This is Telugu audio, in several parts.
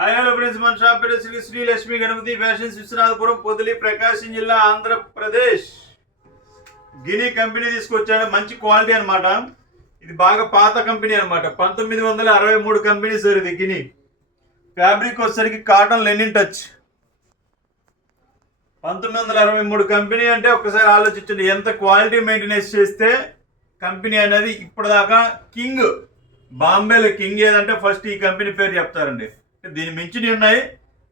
హాయ్ హలో ఫ్రెండ్స్, మన షాప్ పేరు శ్రీ లక్ష్మీ గణపతి ఫ్యాషన్స్, విశ్వనాథపురం, పొదిలి, ప్రకాశం జిల్లా, ఆంధ్రప్రదేశ్. గిని కంపెనీ తీసుకొచ్చాడు. మంచి క్వాలిటీ అనమాట. ఇది బాగా పాత కంపెనీ అనమాట. 1963 కంపెనీ సార్ ఇది. గిని ఫ్యాబ్రిక్ వచ్చేసరికి కాటన్ లెనిన్ టచ్. 1963 కంపెనీ అంటే ఒక్కసారి ఆలోచించండి ఎంత క్వాలిటీ మెయింటెనెన్స్ చేస్తే కంపెనీ అనేది ఇప్పటిదాకా కింగ్. బాంబేలో కింగ్ ఏదంటే ఫస్ట్ ఈ కంపెనీ పేరు చెప్తారండి. దీని మించినవి ఉన్నాయి.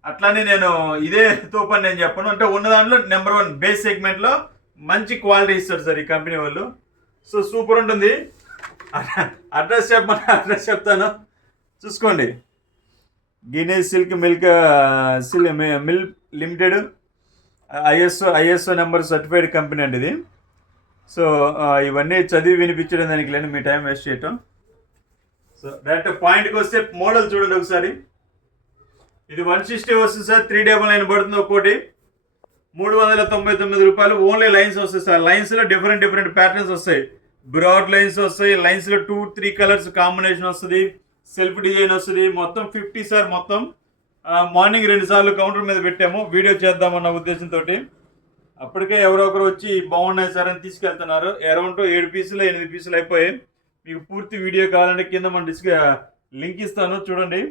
అట్లానే నేను ఇదే తోపని నేను చెప్పను. అంటే ఉన్న దాంట్లో నెంబర్ 1 బేస్ సెగ్మెంట్లో మంచి క్వాలిటీ ఇస్తారు సార్ ఈ కంపెనీ వాళ్ళు. సో సూపర్ ఉంటుంది. అడ్రస్ చెప్తాను, చూసుకోండి. Guinness silk mill limited, ISO number certified company అండి ఇది. సో ఇవన్నీ చదివి వినిపించడం దానికి లేని మీ టైం వేస్ట్ చేయటం. సో డైరెక్ట్ పాయింట్కి వస్తే మోడల్ చూడండి ఒకసారి. ఇది 160 వస్తుంది సార్. 399 పడుతుంది ఒక్కోటి. 399 రూపాయలు. ఓన్లీ లైన్స్ వస్తాయి సార్. లైన్స్లో డిఫరెంట్ ప్యాటర్న్స్ వస్తాయి. బ్రాడ్ లైన్స్ వస్తాయి. లైన్స్లో 2-3 కలర్స్ కాంబినేషన్ వస్తుంది. సెల్ఫ్ డిజైన్ వస్తుంది. మొత్తం 50 సార్. మొత్తం మార్నింగ్ 2 సార్లు కౌంటర్ మీద పెట్టాము వీడియో చేద్దామన్న ఉద్దేశంతో. అప్పటికే ఎవరో ఒకరు వచ్చి బాగున్నాయి సార్ అని తీసుకెళ్తున్నారు. అరౌండ్ 7 పీసులు 8 పీసులు అయిపోయాయి. మీకు పూర్తి వీడియో కావాలంటే కింద మన లింక్ ఇస్తాను, చూడండి.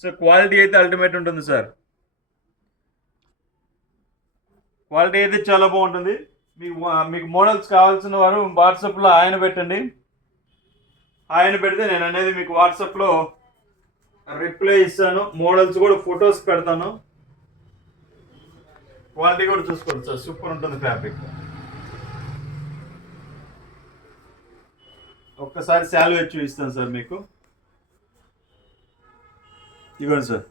సో క్వాలిటీ అయితే అల్టిమేట్ ఉంటుంది సార్. క్వాలిటీ అయితే చాలా బాగుంటుంది. మీకు మోడల్స్ కావాల్సిన వారు వాట్సాప్లో ఆయన పెట్టండి. ఆయన పెడితే నేను అనేది మీకు వాట్సాప్లో రిప్లై ఇస్తాను. మోడల్స్ కూడా ఫొటోస్ పెడతాను. క్వాలిటీ కూడా చూసుకోండి సార్, సూపర్ ఉంటుంది ఫ్యాబ్రిక్. ఒక్కసారి శాలువా వచ్చి ఇస్తాను సార్ మీకు. ఇవ్వండి సార్.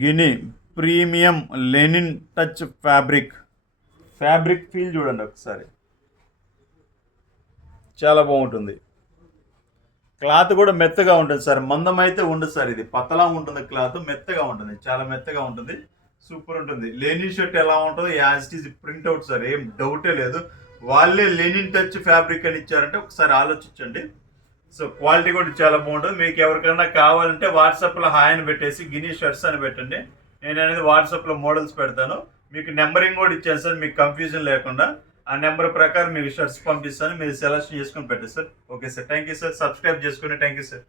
గిని premium linen touch fabric feel చూడండి ఒకసారి. చాలా బాగుంటుంది. క్లాత్ కూడా మెత్తగా ఉంటుంది సార్. మందం అయితే ఉండదు సార్. ఇది పతలా ఉంటుంది. క్లాత్ మెత్తగా ఉంటుంది, చాలా మెత్తగా ఉంటుంది. సూపర్ ఉంటుంది. లెనిన్ షర్ట్ ఎలా ఉంటుందో as it is print out sir. ఏం డౌటే లేదు. వాళ్ళే లెనిన్ టచ్ ఫ్యాబ్రిక్ అని ఇచ్చారంటే ఒకసారి ఆలోచించండి. సో క్వాలిటీ కూడా చాలా బాగుంటుంది. మీకు ఎవరికైనా కావాలంటే వాట్సాప్లో హాయ్ అని పెట్టేసి గిని షర్ట్స్ అని పెట్టండి. నేను అనేది వాట్సాప్లో మోడల్స్ పెడతాను. మీకు నెంబరింగ్ కూడా ఇచ్చాను సార్, మీకు కన్ఫ్యూజన్ లేకుండా. ఆ నెంబర్ ప్రకారం మీకు షర్ట్స్ పంపిస్తాను. మీరు సెలెక్షన్ చేసుకొని పెట్టండి sir. Okay sir, thank you sir. Subscribe చేసుకుని థ్యాంక్ యూ సార్.